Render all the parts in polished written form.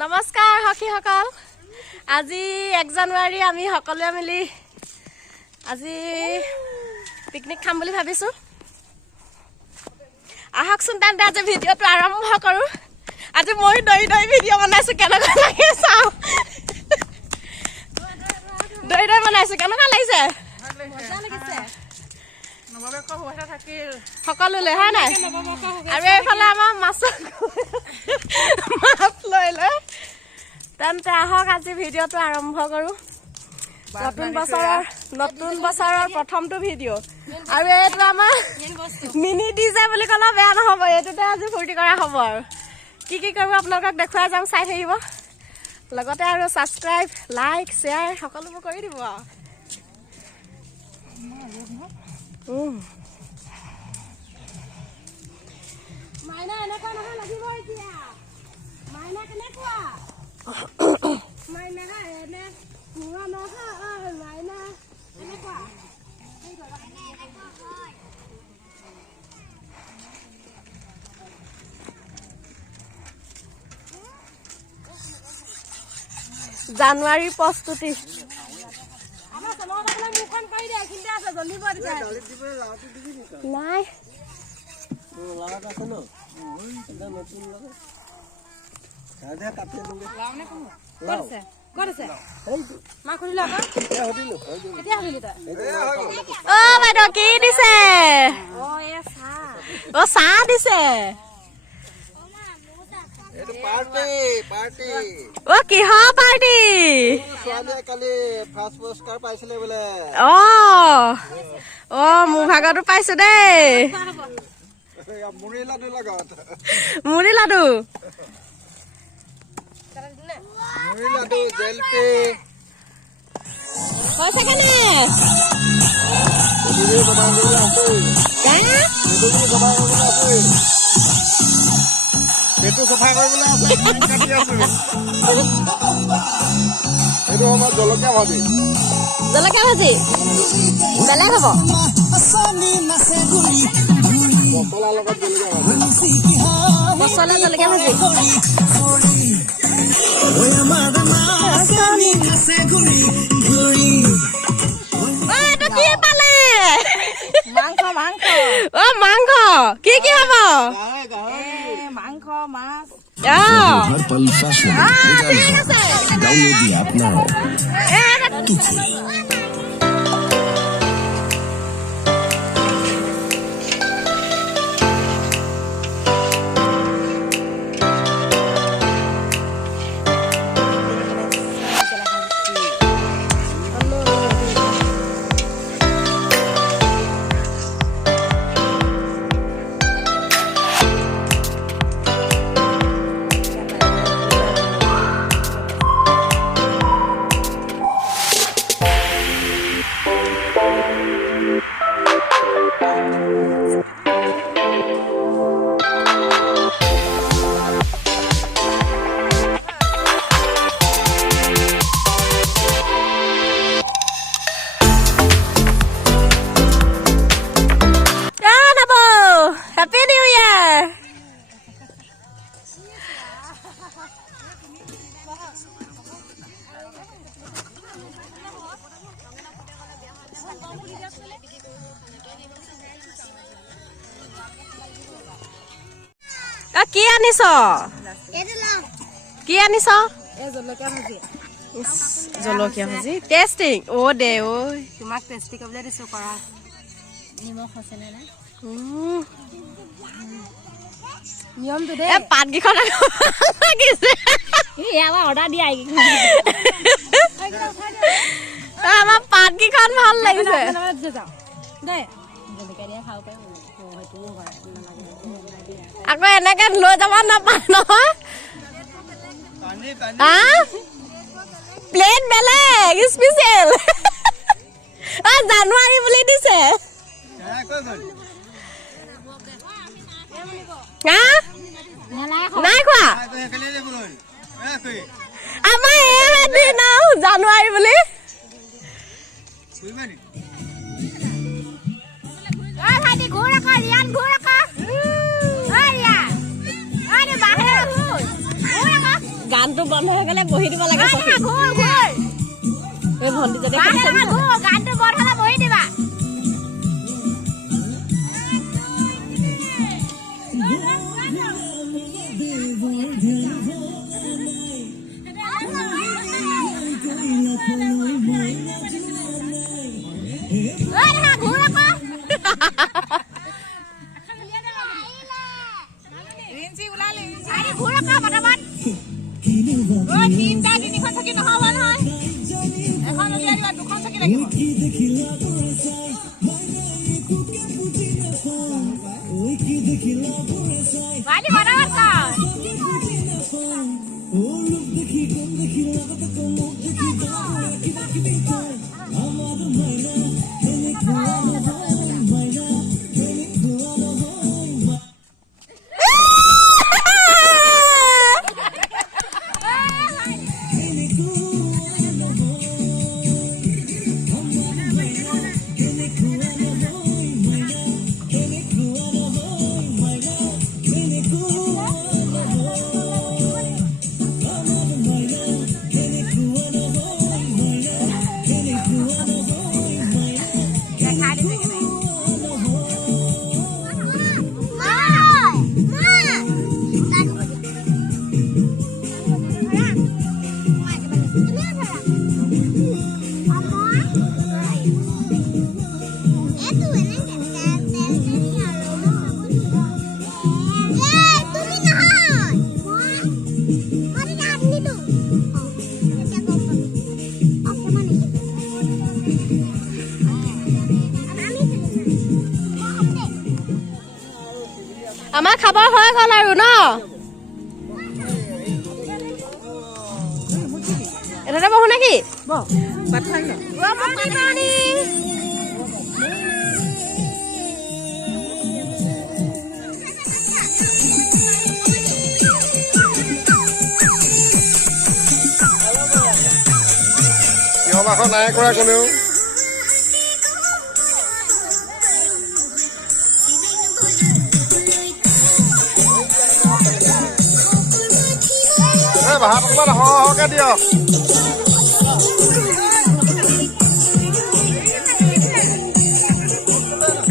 নমস্কাৰ সখীসকল আজি 1 জানুৱাৰী আমি সকলোৱে মিলি আজি পিকনিক খাম বুলি ভাবিছো আহকচোন তেন্তে আজি ভিডিঅ'টো আৰম্ভ কৰো আজি মই দৈ ভিডিঅ' বনাইছো কেনেকুৱা লাগে চাও দৈ বনাইছো কেনেকুৱা লাগিছে মজা লাগিছে নববেক হোৱা থাকিল সকলোলে হয় নাই আৰু এইফালে আমাৰ মাছ লৈ তেন্তে আহক আজি ভিডিঅ'টো আৰম্ভ কৰো নতুন বছৰৰ প্ৰথমটো ভিডিঅ' আৰু এইটো আমাৰ মিনি ডিজে বুলি ক'লে বেয়া নহ'ব এইটোতে আজি ফূৰ্তি কৰা হ'ব আৰু কি কৰিব আপোনালোকক দেখুৱাই যাম চাই থাকিব লগতে আৰু ছাবস্ক্ৰাইব লাইক শ্বেয়াৰ সকলোবোৰ কৰি দিব মাইনা এনেকুৱা নহয় লাগিব এতিয়া মাইনা কেনেকুৱা মাইনা এনে মুৱা নহয় মাইনা এনেকুৱা জানুৱাৰী প্ৰস্তুতি নাই বাইদেউ কি দিছে চাহ দিছে কিহৰ পাৰ্টি মোৰ ভাগতো পাইছো দেই মুড়ি লাডু হৈছে কেনে এইটো চফা কৰিবলৈ আছে কাটি আছো এইটো আমাৰ জলকীয়া ভাজি বেলেগ হ'ব মছলাৰ লগত জলকীয়া ভাজি মছলা জলকীয়া ভাজি কি পালে মাংস মাংস কি হ'ব हर पल fashion download the app now Happy New Year! কি আনিছ জলকীয়া ভাজি টেষ্টিং দে তোমাক টেষ্টি কৰিবলৈ দিছো কৰা নিমখ আছে নে নাই নিয়মটো দে পাতকেইখন লাগিছে অৰ্ডাৰ দিয়া আমাৰ পাতকেইখন ভাল লাগিছে আকৌ এনেকে লৈ যাব নাপায় নহয় প্লেট বেলেগ স্পেচিয়েল জানুৱাৰী বুলি দিছে নাই খোৱা আমাৰ দিন জানুৱাৰী বুলি গানটো বন্ধ হৈ গ'লে বহি দিব লাগে এই ভণ্টি যদি গানটো বৰ হ'লে বহি দিবা আমাৰ খাবৰ হৈ গ'ল আৰু ন এটাতে বহো নেকি মাখন নাই কৰা কোনেও ভাত অকমান সৰহকে দিয়ক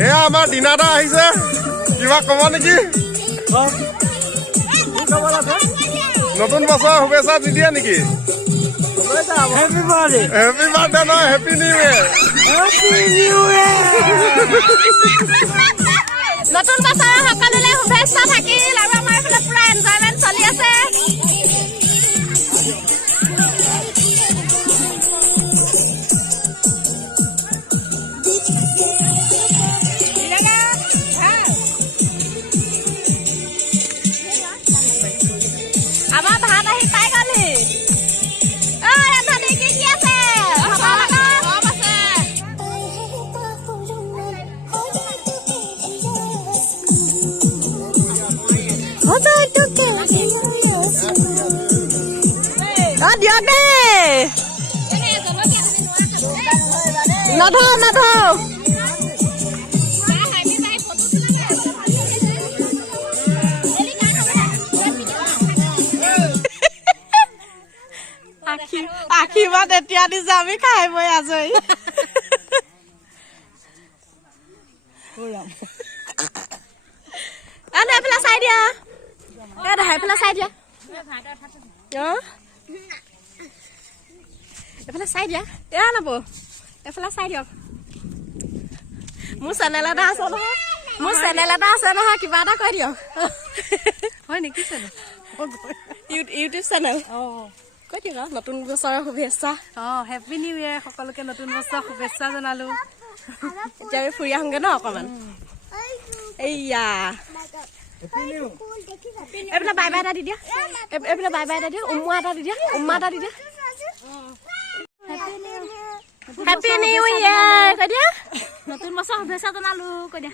এয়া আমাৰ দিনাদা আহিছে কিবা কব নেকি নতুন বছৰ শুভেচ্ছা নিদিয়ে নেকি হেপী বাৰ্থডে নহয় হেপী নিউ ইয়েৰ নতুন বছৰ সকলোলৈ শুভেচ্ছা থাকিল আৰু আমাৰ এইফালে পুৰা এনজয়মেণ্ট চলি আছে আমাৰ ভাত আহি পাই গ'লহি দিয়ক দেই নধৌ আশীৰ্বাদ এতিয়া দিছে আমি খাই বৈ আজৰি এইফালে চাই দিয়া এইফালে চাই দিয়া এইফালে চাই দিয়া নব এইফালে চাই দিয়ক মোৰ চেনেল এটা আছে নহয় কিবা এটা কৈ দিয়ক হয় নেকি চেনেল ইউটিউব চেনেল কৈ দিয়ক আৰু নতুন বছৰৰ শুভেচ্ছা হেপী নিউ ইয়েৰ সকলোকে নতুন বছৰ শুভেচ্ছা জনালো এতিয়া আমি ফুৰি আহোগে ন অকমান এইয়া এইফালে বাই বাই এটা দি দিয়া এইফালে বাই বাই এটা দিয়া উম্মা এটা দি দিয়া হেপী নিউ ইয়েৰ কৈ দিয়া নতুন বছৰ শুভেচ্ছা জনালো কৈ দিয়া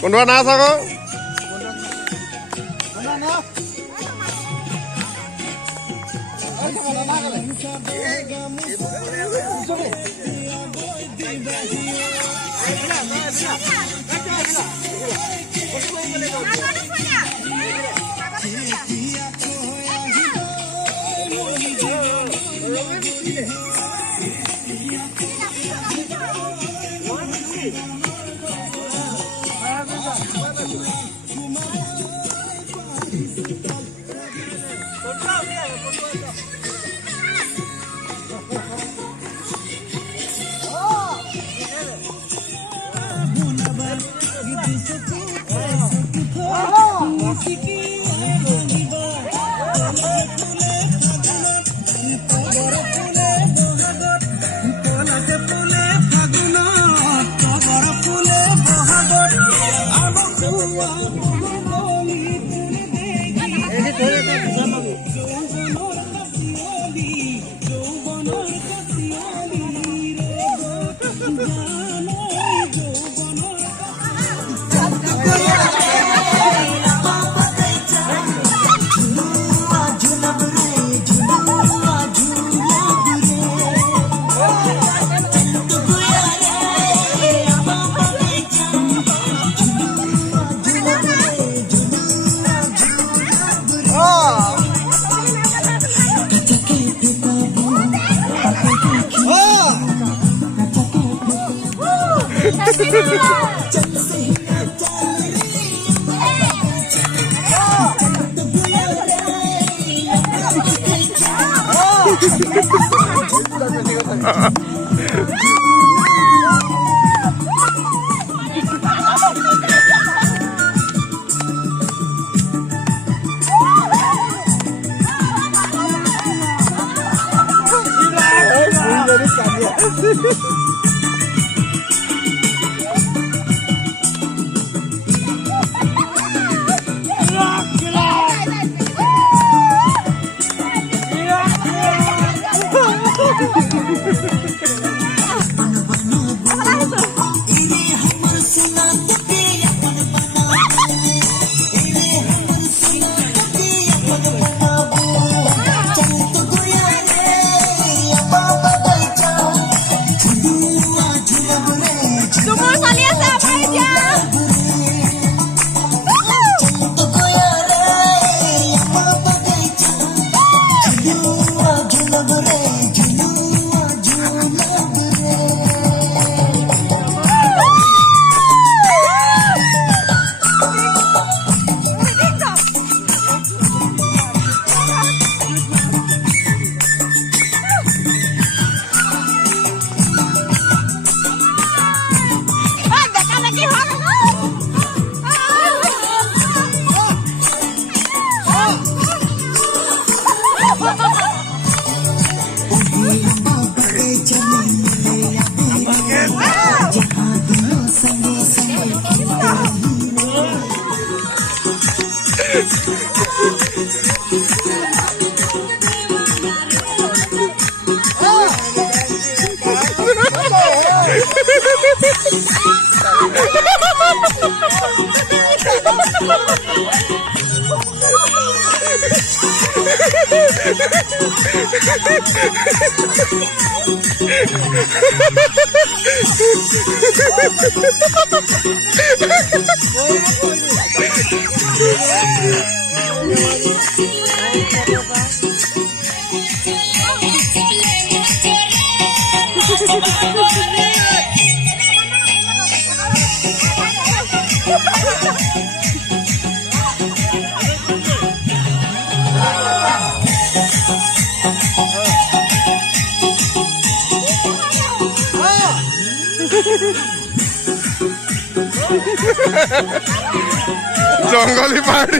কোনোবা নাচ আকৌ Ha ha ha ha! জঙ্গলি পাহাড়ি